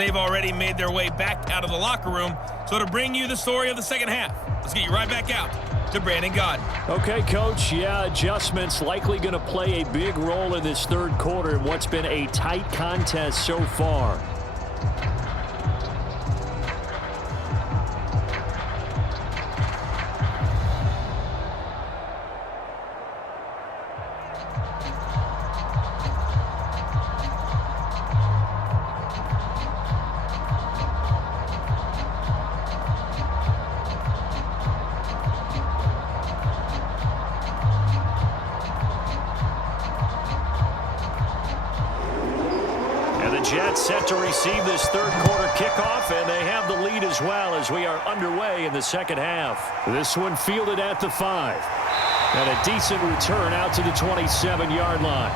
they've already made their way back out of the locker room. So to bring you the story of the second half, let's get you right back out to Brandon Gaudin. Okay, Coach. Yeah, adjustments likely going to play a big role in this third quarter in what's been a tight contest so far. Jets set to receive this third quarter kickoff, and they have the lead as well as we are underway in the second half. This one fielded at the 5. And a decent return out to the 27-yard line.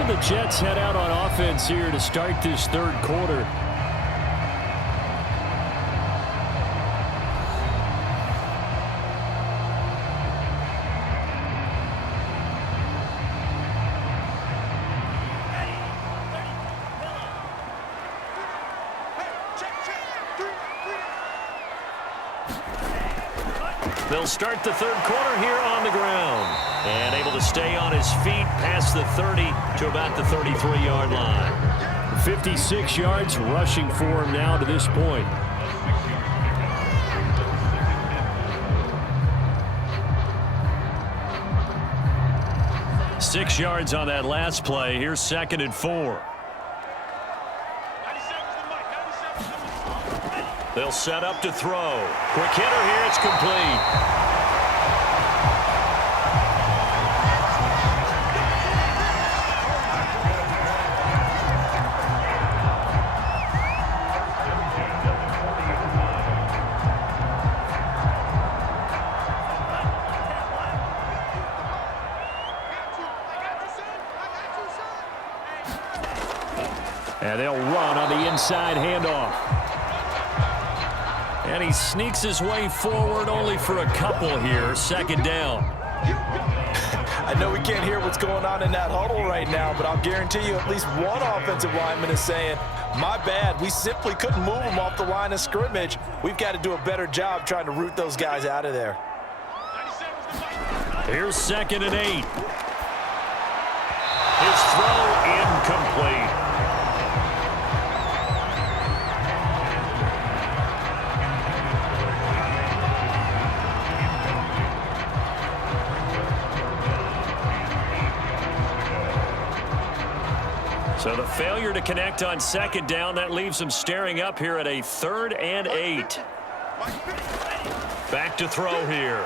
And the Jets head out on offense here to start this third quarter. They'll start the third quarter here on the ground. And able to stay on his feet past the 30 to about the 33-yard line. 56 yards rushing for him now to this point. Six yards on that last play. Here's 2nd and 4. They'll set up to throw. Quick hitter here. It's complete. And they'll run on the inside handoff. And he sneaks his way forward only for a couple here. 2nd down. I know we can't hear what's going on in that huddle right now, but I'll guarantee you at least one offensive lineman is saying, my bad, we simply couldn't move them off the line of scrimmage. We've got to do a better job trying to root those guys out of there. Here's 2nd and 8. His throw incomplete. So the failure to connect on 2nd down, that leaves them staring up here at a 3rd and 8. Back to throw here.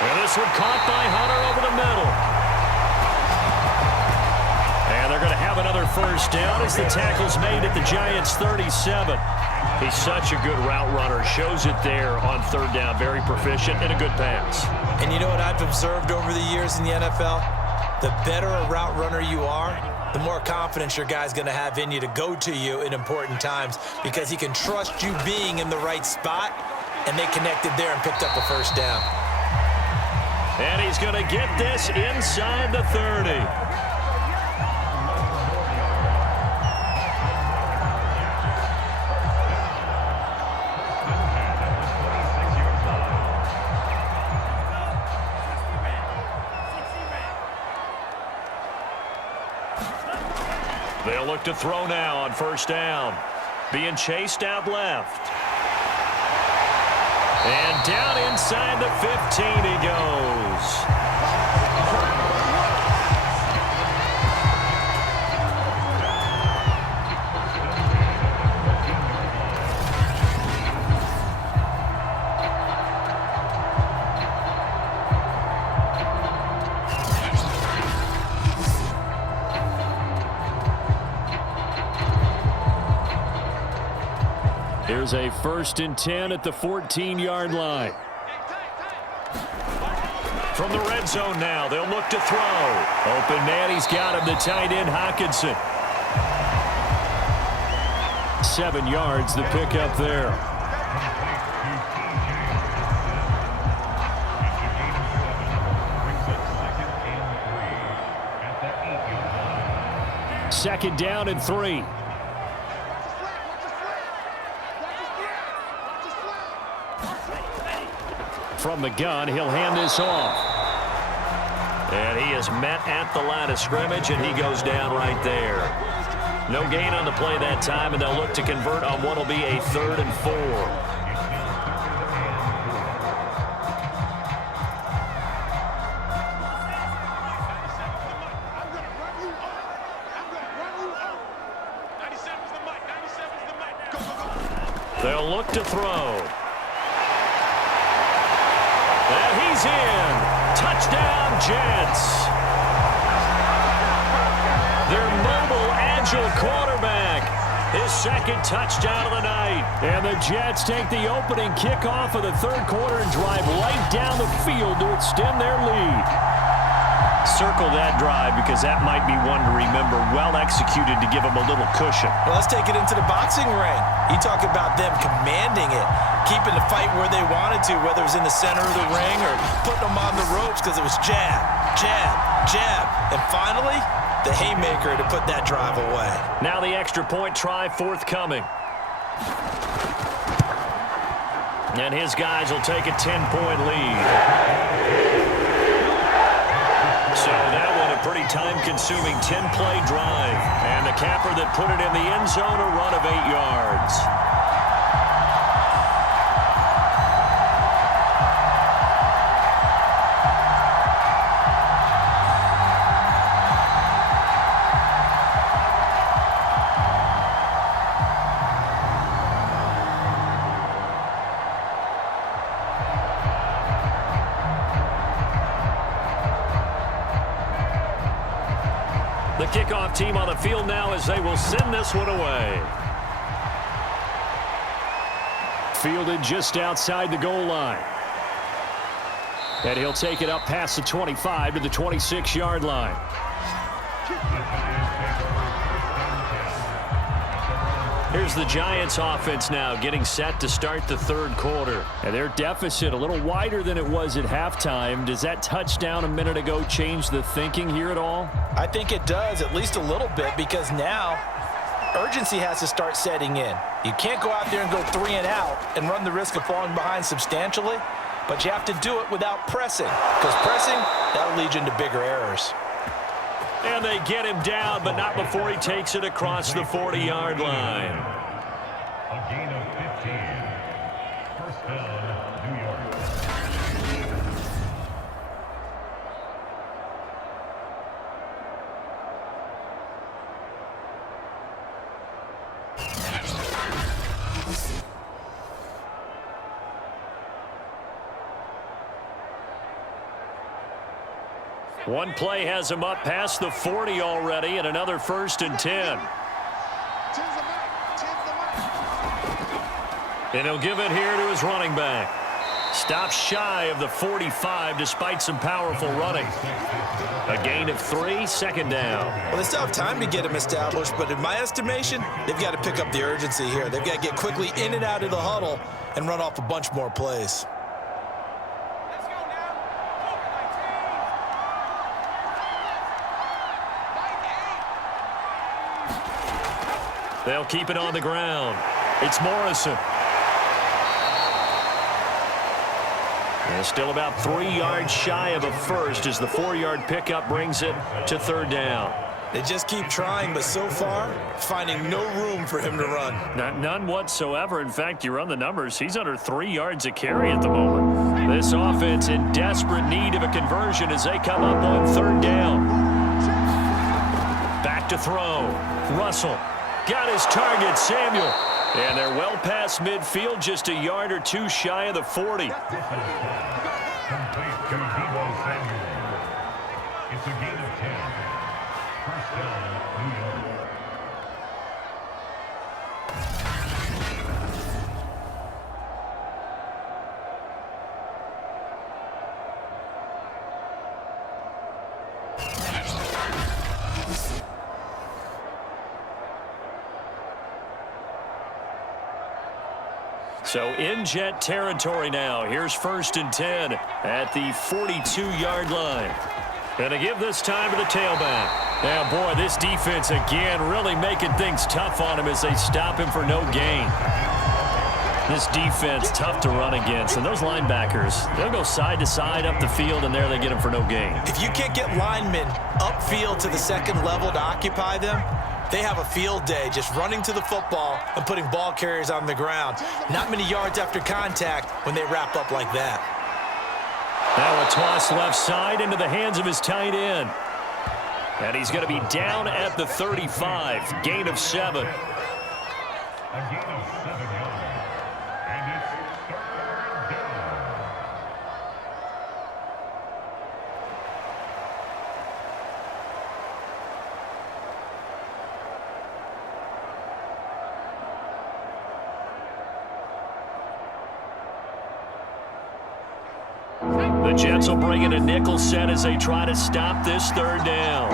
And this one caught by Hunter over the middle. And they're going to have another first down as the tackle's made at the Giants' 37. He's such a good route runner. Shows it there on 3rd down. Very proficient and a good pass. And you know what I've observed over the years in the NFL? The better a route runner you are, the more confidence your guy's going to have in you to go to you in important times because he can trust you being in the right spot, and they connected there and picked up a first down. And he's going to get this inside the 30. They'll look to throw now on 1st down. Being chased out left. And down inside the 15 he goes. Here's a 1st and 10 at the 14-yard line. From the red zone now, they'll look to throw. Open man, he's got him, the tight end, Hockenson. 7 yards, the pickup there. 2nd down and 3. From the gun, he'll hand this off. And he is met at the line of scrimmage, and he goes down right there. No gain on the play that time, and they'll look to convert on what will be a 3rd and 4. They'll look to throw. And he's in. Touchdown, Jets. Their mobile, agile quarterback. His 2nd touchdown of the night. And the Jets take the opening kickoff of the 3rd quarter and drive right down the field to extend their lead. Circle that drive because that might be one to remember. Well executed to give them a little cushion. Well, let's take it into the boxing ring. You talk about them commanding it, keeping the fight where they wanted to, whether it was in the center of the ring or putting them on the ropes because it was jab, jab, jab. And finally, the haymaker to put that drive away. Now the extra point try forthcoming. And his guys will take a 10-point lead. So that one a pretty time-consuming 10-play drive. And the capper that put it in the end zone, a run of 8 yards. The kickoff team on the field now as they will send this one away. Fielded just outside the goal line. And he'll take it up past the 25 to the 26-yard line. Here's the Giants offense now getting set to start the 3rd quarter. And their deficit a little wider than it was at halftime. Does that touchdown a minute ago change the thinking here at all? I think it does, at least a little bit, because now urgency has to start setting in. You can't go out there and go 3 and out and run the risk of falling behind substantially, but you have to do it without pressing, because pressing, that'll lead you into bigger errors. And they get him down, but not before he takes it across the 40-yard line. A gain of 15. First down, New York. One play has him up past the 40 already, and another 1st and 10. And he'll give it here to his running back. Stops shy of the 45 despite some powerful running. A gain of 3, 2nd down. Well, they still have time to get him established, but in my estimation, they've got to pick up the urgency here. They've got to get quickly in and out of the huddle and run off a bunch more plays. They'll keep it on the ground. It's Morrison. And still about 3 yards shy of a first as the 4-yard pickup brings it to 3rd down. They just keep trying, but so far, finding no room for him to run. None whatsoever. In fact, you run the numbers, he's under 3 yards a carry at the moment. This offense in desperate need of a conversion as they come up on 3rd down. Back to throw. Russell. Got his target, Samuel. And they're well past midfield, just a yard or 2 shy of the 40. Complete to Deebo Samuel. It's a gain of 10. First down, New York. So in Jet territory now. Here's 1st and 10 at the 42-yard line. And to give this time to the tailback. Yeah, boy, this defense again really making things tough on him as they stop him for no gain. This defense tough to run against, and those linebackers, they'll go side to side up the field, and there they get him for no gain. If you can't get linemen upfield to the second level to occupy them, they have a field day just running to the football and putting ball carriers on the ground. Not many yards after contact when they wrap up like that. Now a toss left side into the hands of his tight end. And he's going to be down at the 35, gain of 7. A gain of 7 yards. And it's third down. The Jets will bring in a nickel set as they try to stop this third down.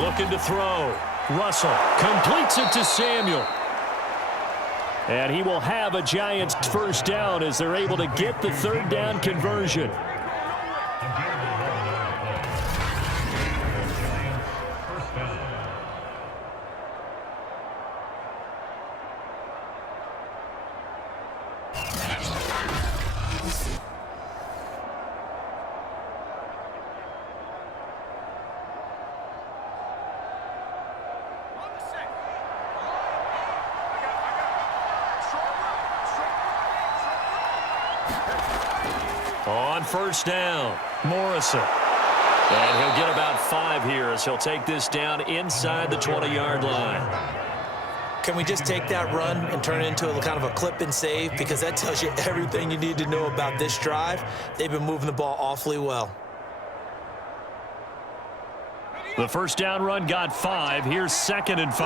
Looking to throw. Russell completes it to Samuel. And he will have a Giants first down as they're able to get the third down conversion. On first down, Morrison. And he'll get about 5 here as he'll take this down inside the 20-yard line. Can we just take that run and turn it into a kind of a clip and save? Because that tells you everything you need to know about this drive. They've been moving the ball awfully well. The first down run got 5. Here's 2nd and 5.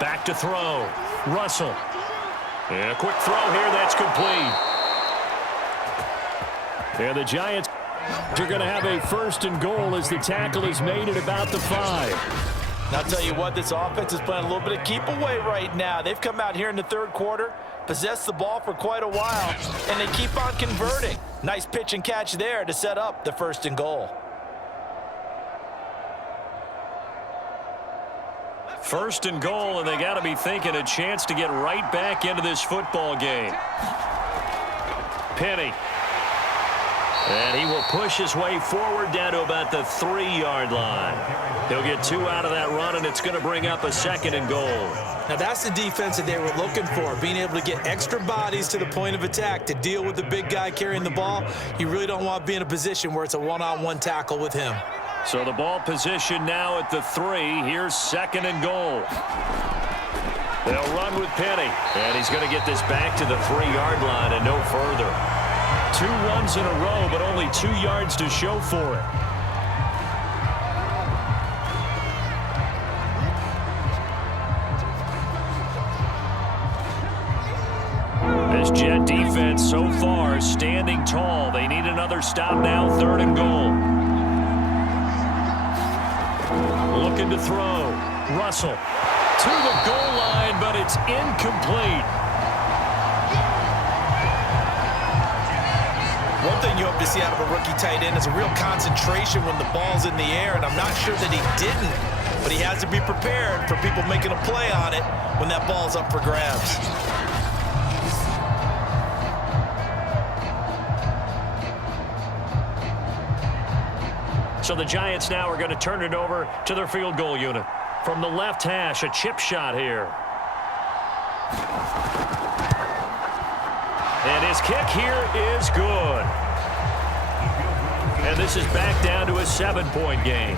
Back to throw. Russell. And a quick throw here. That's complete. And the Giants are going to have a 1st and goal as the tackle is made at about the 5. And I'll tell you what, this offense is playing a little bit of keep away right now. They've come out here in the third quarter, possessed the ball for quite a while, and they keep on converting. Nice pitch and catch there to set up the 1st and goal. 1st and goal, and they got to be thinking a chance to get right back into this football game. Penny. And he will push his way forward down to about the 3-yard line. He'll get 2 out of that run, and it's going to bring up a 2nd and goal. Now that's the defense that they were looking for, being able to get extra bodies to the point of attack to deal with the big guy carrying the ball. You really don't want to be in a position where it's a one-on-one tackle with him. So the ball position now at the 3. Here's 2nd and goal. They'll run with Penny. And he's going to get this back to the 3-yard line and no further. 2 runs in a row, but only 2 yards to show for it. This Jet defense so far is standing tall. They need another stop now, 3rd and goal. Looking to throw. Russell to the goal line, but it's incomplete. One thing you hope to see out of a rookie tight end is a real concentration when the ball's in the air, and I'm not sure that he didn't, but he has to be prepared for people making a play on it when that ball's up for grabs. So the Giants now are going to turn it over to their field goal unit. From the left hash, a chip shot here. And his kick here is good. And this is back down to a 7-point game.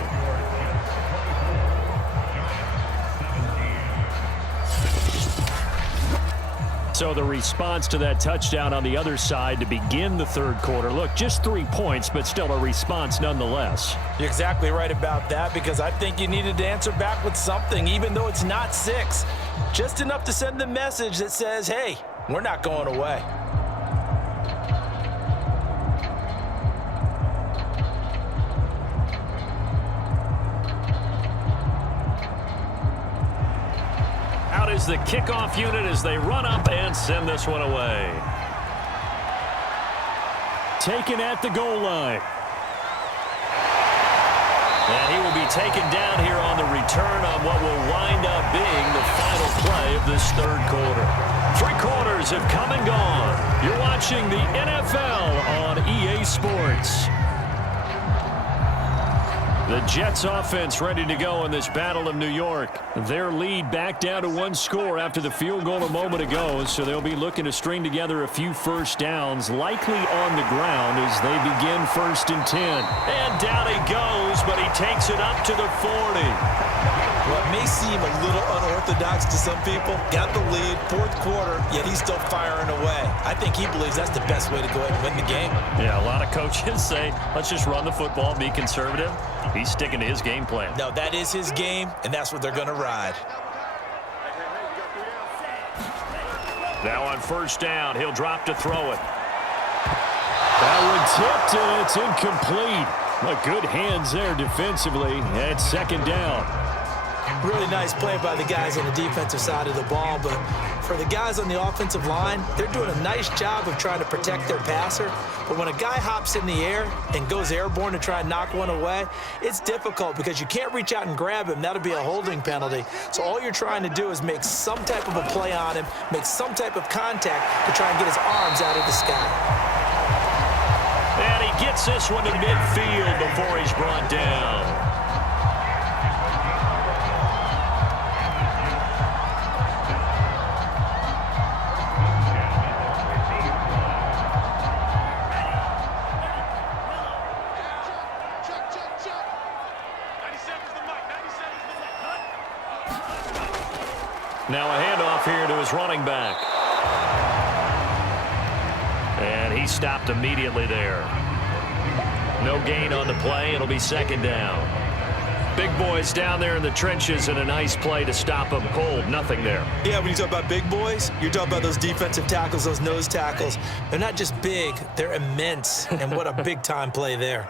So the response to that touchdown on the other side to begin the third quarter. Look, just 3 points, but still a response nonetheless. You're exactly right about that, because I think you needed to answer back with something, even though it's not 6. Just enough to send the message that says, hey, we're not going away. Out is the kickoff unit as they run up and send this one away. Taken at the goal line. And he will be taken down here on the return on what will wind up being the final play of this third quarter. 3 quarters have come and gone. You're watching the NFL on EA Sports. The Jets offense ready to go in this Battle of New York. Their lead back down to 1 score after the field goal a moment ago, so they'll be looking to string together a few first downs, likely on the ground as they begin 1st and 10. And down he goes, but he takes it up to the 40. What may seem a little unorthodox to some people, got the lead, 4th quarter, yet he's still firing away. I think he believes that's the best way to go ahead and win the game. Yeah, a lot of coaches say, let's just run the football, be conservative. He's sticking to his game plan. No, that is his game, and that's what they're going to ride. Now on 1st down, he'll drop to throw it. That one tipped, and it's incomplete. But good hands there defensively at 2nd down. Really nice play by the guys on the defensive side of the ball, but for the guys on the offensive line, they're doing a nice job of trying to protect their passer. But when a guy hops in the air and goes airborne to try and knock one away, it's difficult because you can't reach out and grab him. That'll be a holding penalty. So all you're trying to do is make some type of a play on him, make some type of contact to try and get his arms out of the sky. And he gets this one to midfield before he's brought down. Now a handoff here to his running back. And he stopped immediately there. No gain on the play. It'll be 2nd down. Big boys down there in the trenches and a nice play to stop them cold. Nothing there. Yeah, when you talk about big boys, you're talking about those defensive tackles, those nose tackles. They're not just big, they're immense. And what a big-time play there.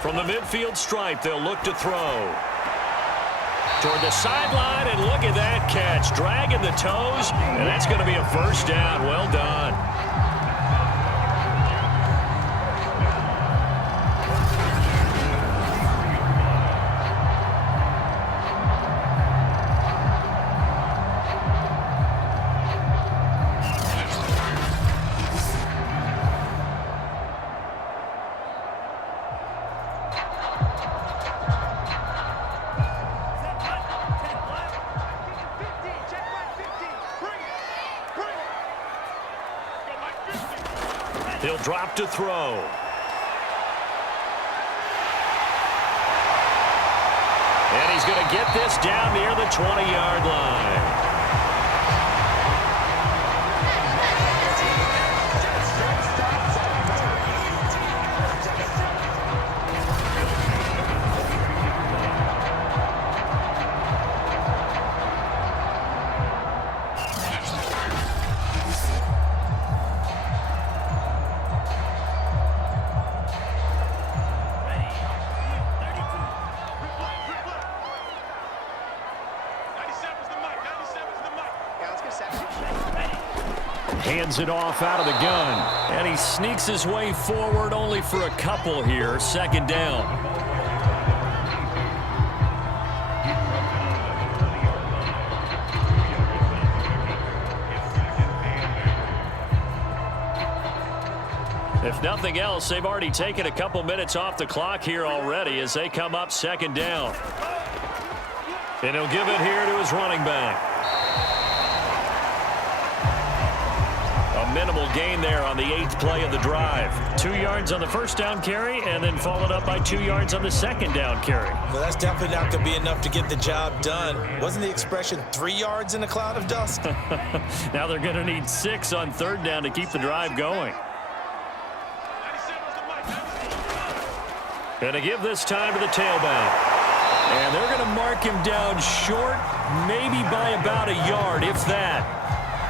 From the midfield stripe, they'll look to throw. Toward the sideline, and look at that catch. Dragging the toes, and that's going to be a 1st down. Well done. He'll drop to throw. And he's going to get this down near the 20-yard line. Hands it off out of the gun. And he sneaks his way forward only for a couple here. 2nd down. If nothing else, they've already taken a couple minutes off the clock here already as they come up 2nd down. And he'll give it here to his running back. Minimal gain there on the 8th play of the drive. 2 yards on the 1st down carry and then followed up by 2 yards on the 2nd down carry. Well, that's definitely not going to be enough to get the job done. Wasn't the expression 3 yards in a cloud of dust? Now they're going to need 6 on 3rd down to keep the drive going. Going to give this time to the tailback. And they're going to mark him down short, maybe by about a yard, if that.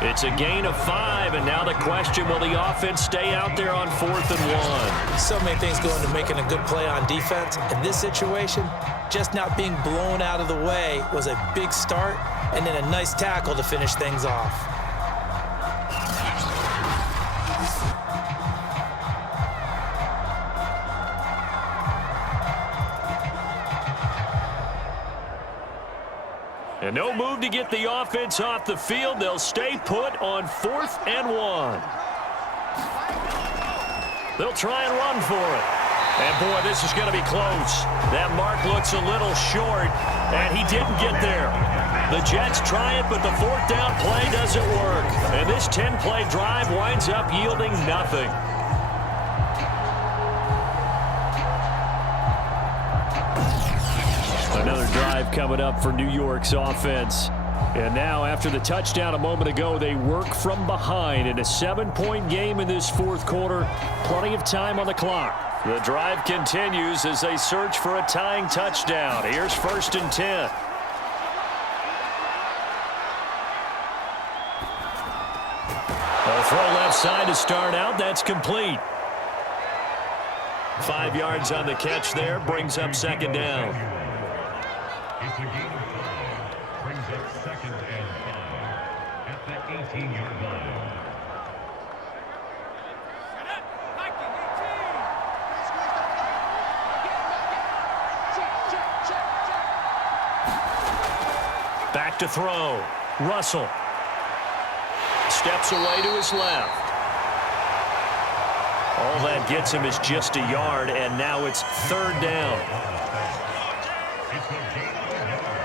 It's a gain of 5, and now the question, will the offense stay out there on 4th and 1? So many things go into making a good play on defense. In this situation, just not being blown out of the way was a big start, and then a nice tackle to finish things off. And no move to get the offense off the field. They'll stay put on 4th and 1. They'll try and run for it. And, boy, this is going to be close. That mark looks a little short, and he didn't get there. The Jets try it, but the 4th down play doesn't work. And this 10-play drive winds up yielding nothing. Another drive coming up for New York's offense. And now, after the touchdown a moment ago, they work from behind in a 7-point game in this 4th quarter. Plenty of time on the clock. The drive continues as they search for a tying touchdown. Here's 1st and 10. A throw left side to start out. That's complete. 5 yards on the catch there. Brings up 2nd down. It's a gain of 5. Brings up 2nd and 5 at the 18-yard line. Back to throw. Russell. Steps away to his left. All that gets him is just a yard, and now it's 3rd down. It's a gain of 1 yard,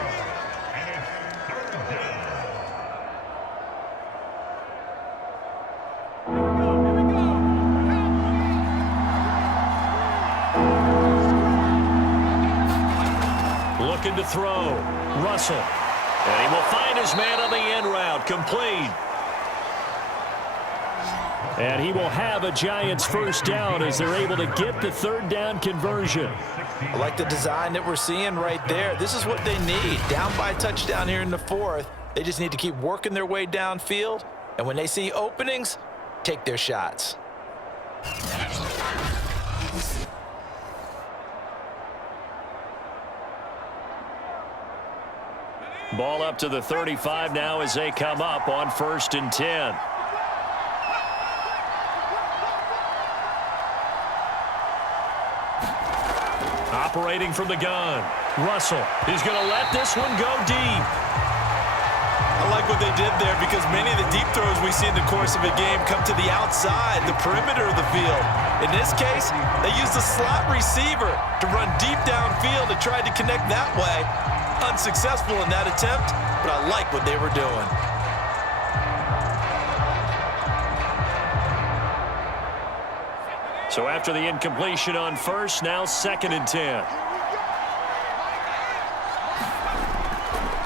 and it's 3rd down. Looking to throw. Russell. And he will find his man on the end route. Complete. And he will have a Giants 1st down as they're able to get the 3rd down conversion. I like the design that we're seeing right there. This is what they need. Down by a touchdown here in the 4th. They just need to keep working their way downfield. And when they see openings, take their shots. Ball up to the 35 now as they come up on 1st and 10. Operating from the gun. Russell. He's going to let this one go deep. I like what they did there because many of the deep throws we see in the course of a game come to the outside, the perimeter of the field. In this case, they used the slot receiver to run deep downfield and tried to connect that way. Unsuccessful in that attempt, but I like what they were doing. So after the incompletion on 1st, now 2nd and 10.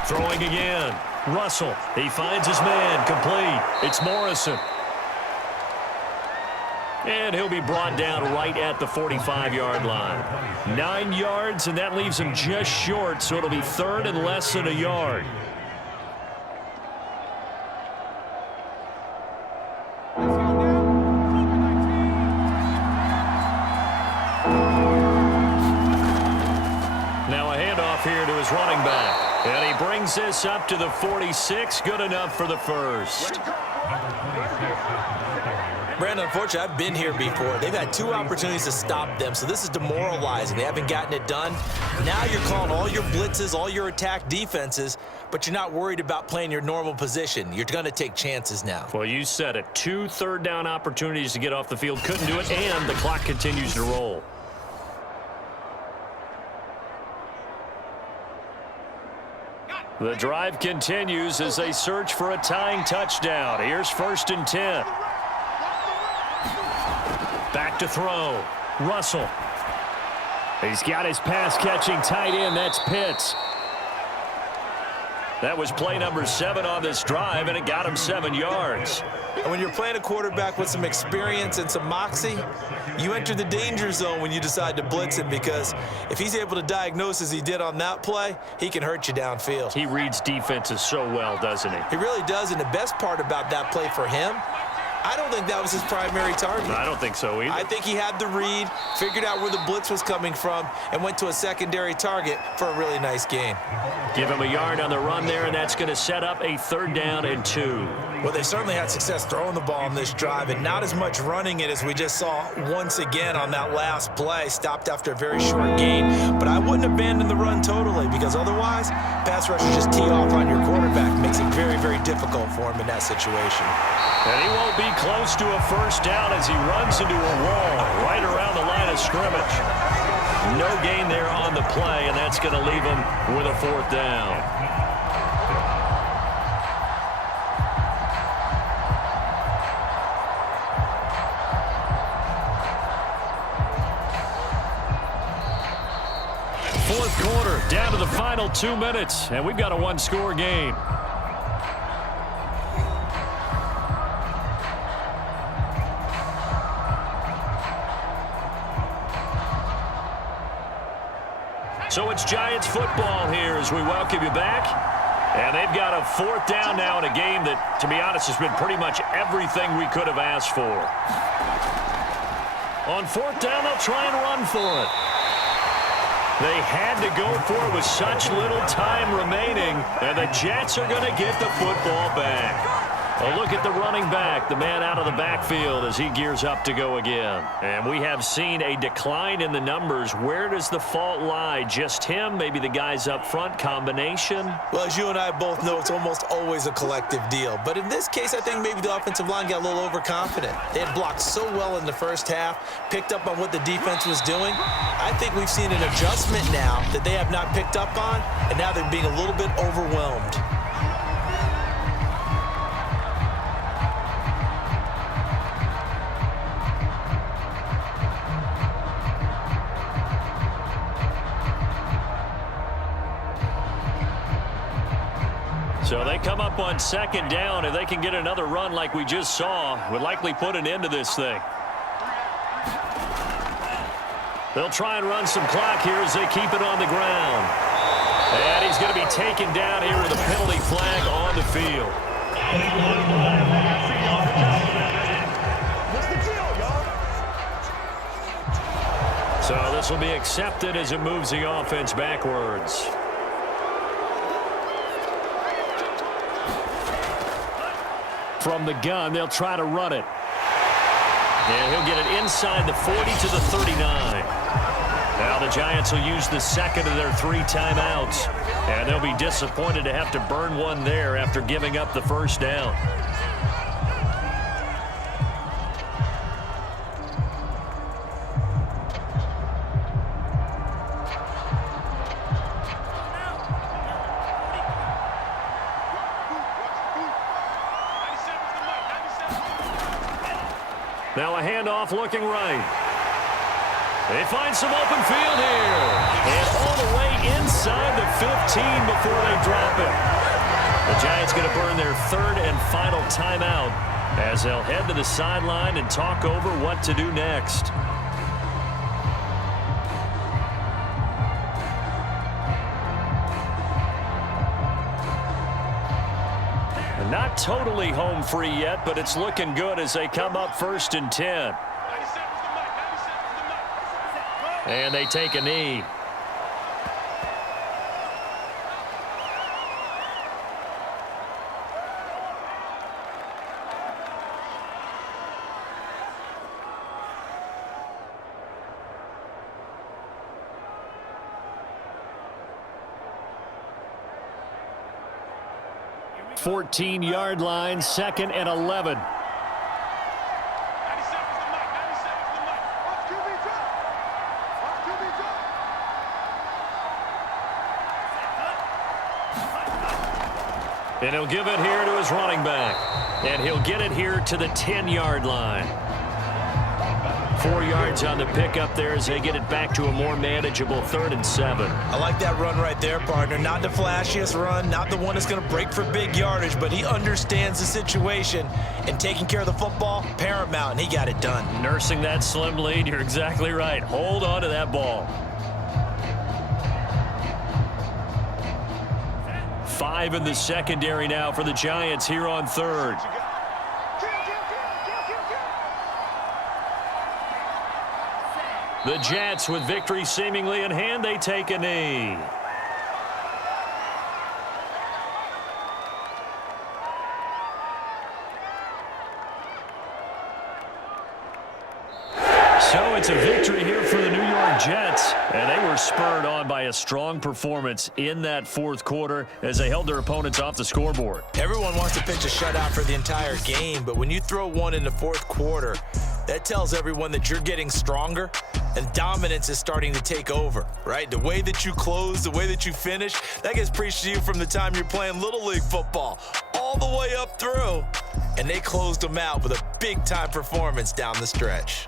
Throwing again. Russell. He finds his man. Complete. It's Morrison. And he'll be brought down right at the 45-yard line. 9 yards, and that leaves him just short, so it'll be 3rd and less than a yard. Now a handoff here to his running back. And he brings this up to the 46. Good enough for the 1st. Brandon, unfortunately, I've been here before. They've had 2 opportunities to stop them, so this is demoralizing. They haven't gotten it done. Now you're calling all your blitzes, all your attack defenses, but you're not worried about playing your normal position. You're going to take chances now. Well, you said it. 2 third down opportunities to get off the field. Couldn't do it, and the clock continues to roll. The drive continues as they search for a tying touchdown. Here's 1st and 10. Back to throw. Russell. He's got his pass-catching tight end. That's Pitts. That was play number 7 on this drive, and it got him 7 yards. And when you're playing a quarterback with some experience and some moxie, you enter the danger zone when you decide to blitz him, because if he's able to diagnose as he did on that play, he can hurt you downfield. He reads defenses so well, doesn't he? He really does, and the best part about that play for him, I don't think that was his primary target. I don't think so either. I think he had the read, figured out where the blitz was coming from, and went to a secondary target for a really nice gain. Give him a yard on the run there, and that's going to set up a 3rd down and 2. Well, they certainly had success throwing the ball on this drive, and not as much running it as we just saw once again on that last play. Stopped after a very short gain, but I wouldn't abandon the run totally, because otherwise, pass rushers just tee off on your quarterback. Makes it very, very difficult for him in that situation. And he won't be close to a 1st down as he runs into a wall right around the line of scrimmage. No gain there on the play, and that's going to leave him with a 4th down. Fourth quarter, down to the final 2 minutes, and we've got a 1-score game. So it's Giants football here as we welcome you back. And they've got a 4th down now in a game that, to be honest, has been pretty much everything we could have asked for. On 4th down, they'll try and run for it. They had to go for it with such little time remaining, and the Jets are going to get the football back. A look at the running back, the man out of the backfield as he gears up to go again. And we have seen a decline in the numbers. Where does the fault lie? Just him? Maybe the guys up front? Combination? Well, as you and I both know, it's almost always a collective deal. But in this case, I think maybe the offensive line got a little overconfident. They had blocked so well in the first half, picked up on what the defense was doing. I think we've seen an adjustment now that they have not picked up on, and now they're being a little bit overwhelmed. So they come up on 2nd down. If they can get another run like we just saw, would likely put an end to this thing. They'll try and run some clock here as they keep it on the ground. And he's going to be taken down here with a penalty flag on the field. So this will be accepted as it moves the offense backwards. From the gun, they'll try to run it. And he'll get it inside the 40 to the 39. Now the Giants will use the 2nd of their 3 timeouts. And they'll be disappointed to have to burn one there after giving up the 1st down. Now a handoff looking right. They find some open field here. And all the way inside the 15 before they drop it. The Giants going to burn their 3rd and final timeout as they'll head to the sideline and talk over what to do next. Not totally home free yet, but it's looking good as they come up 1st and 10. And they take a knee. Fourteen-yard line, 2nd and 11. And he'll give it here to his running back. And he'll get it here to the 10-yard line. 4 yards on the pickup there as they get it back to a more manageable 3rd and 7. I like that run right there, partner. Not the flashiest run, not the one that's going to break for big yardage, but he understands the situation, and taking care of the football, paramount, and he got it done. Nursing that slim lead, you're exactly right. Hold on to that ball. 5 in the secondary now for the Giants here on 3rd. The Jets, with victory seemingly in hand, they take a knee. So it's a victory here for the New York Jets, and they were spurred on by a strong performance in that 4th quarter as they held their opponents off the scoreboard. Everyone wants to pitch a shutout for the entire game, but when you throw one in the 4th quarter, that tells everyone that you're getting stronger and dominance is starting to take over, right? The way that you close, the way that you finish, that gets preached to you from the time you're playing Little League football all the way up through. And they closed them out with a big-time performance down the stretch.